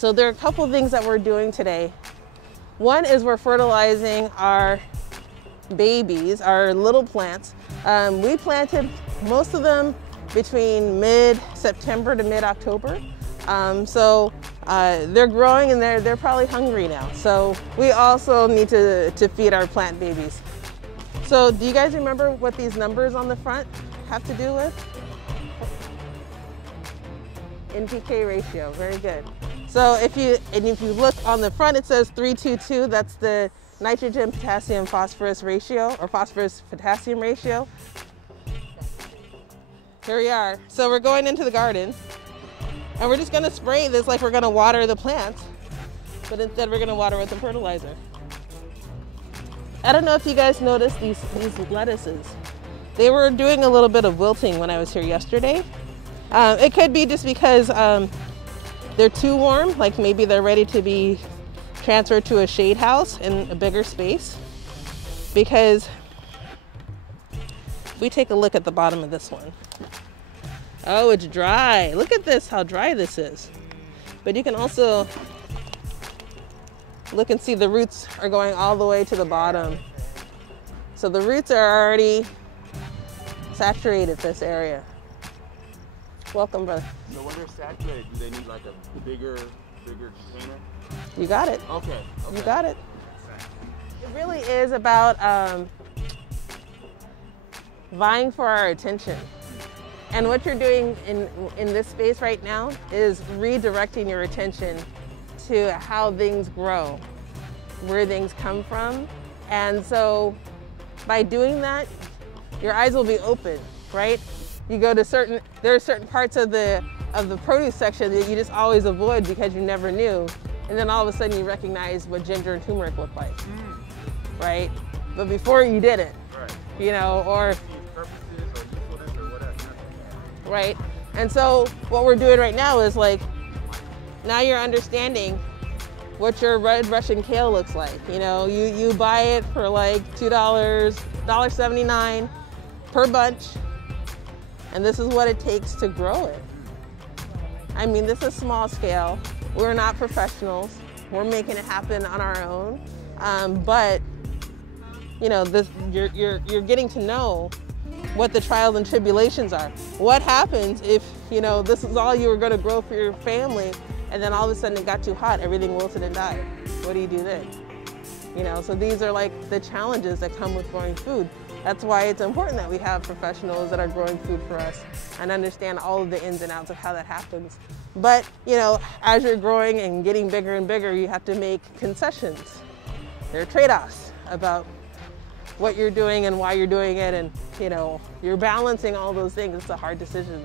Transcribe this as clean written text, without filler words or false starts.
So there are a couple of things that we're doing today. One is we're fertilizing our babies, our little plants. We planted most of them between mid-September to mid-October. So they're growing and they're probably hungry now. So we also need to feed our plant babies. So do you guys remember what these numbers on the front have to do with? NPK ratio, very good. So if you look on the front, it says 3:2:2. That's the nitrogen, potassium, phosphorus ratio, or phosphorus potassium ratio. Here we are. So we're going into the garden, and we're just gonna spray this like we're gonna water the plants, but instead we're gonna water with the fertilizer. I don't know if you guys noticed these lettuces. They were doing a little bit of wilting when I was here yesterday. It could be just because they're too warm, like maybe they're ready to be transferred to a shade house in a bigger space. Because if we take a look at the bottom of this one, oh, it's dry. Look at this, how dry this is. But you can also look and see the roots are going all the way to the bottom. So the roots are already saturated this area. Welcome, brother. So when they're saturated, do they need like a bigger container? You got it. Okay. You got it. It really is about vying for our attention. And what you're doing in this space right now is redirecting your attention to how things grow, where things come from. And so by doing that, your eyes will be open, right? You go to there are certain parts of the produce section that you just always avoid because you never knew. And then all of a sudden you recognize what ginger and turmeric look like, right? But before you didn't, right. You know, right? And so what we're doing right now is like, now you're understanding what your red Russian kale looks like. You know, you buy it for like $2, $1.79 per bunch. And this is what it takes to grow it. I mean, this is small scale. We're not professionals. We're making it happen on our own. But you know, you're getting to know what the trials and tribulations are. What happens if, you know, this is all you were going to grow for your family, and then all of a sudden it got too hot, everything wilted and died? What do you do then? You know, so these are like the challenges that come with growing food. That's why it's important that we have professionals that are growing food for us and understand all of the ins and outs of how that happens. But, you know, as you're growing and getting bigger and bigger, you have to make concessions. There are trade-offs about what you're doing and why you're doing it, and, you know, you're balancing all those things. It's a hard decision.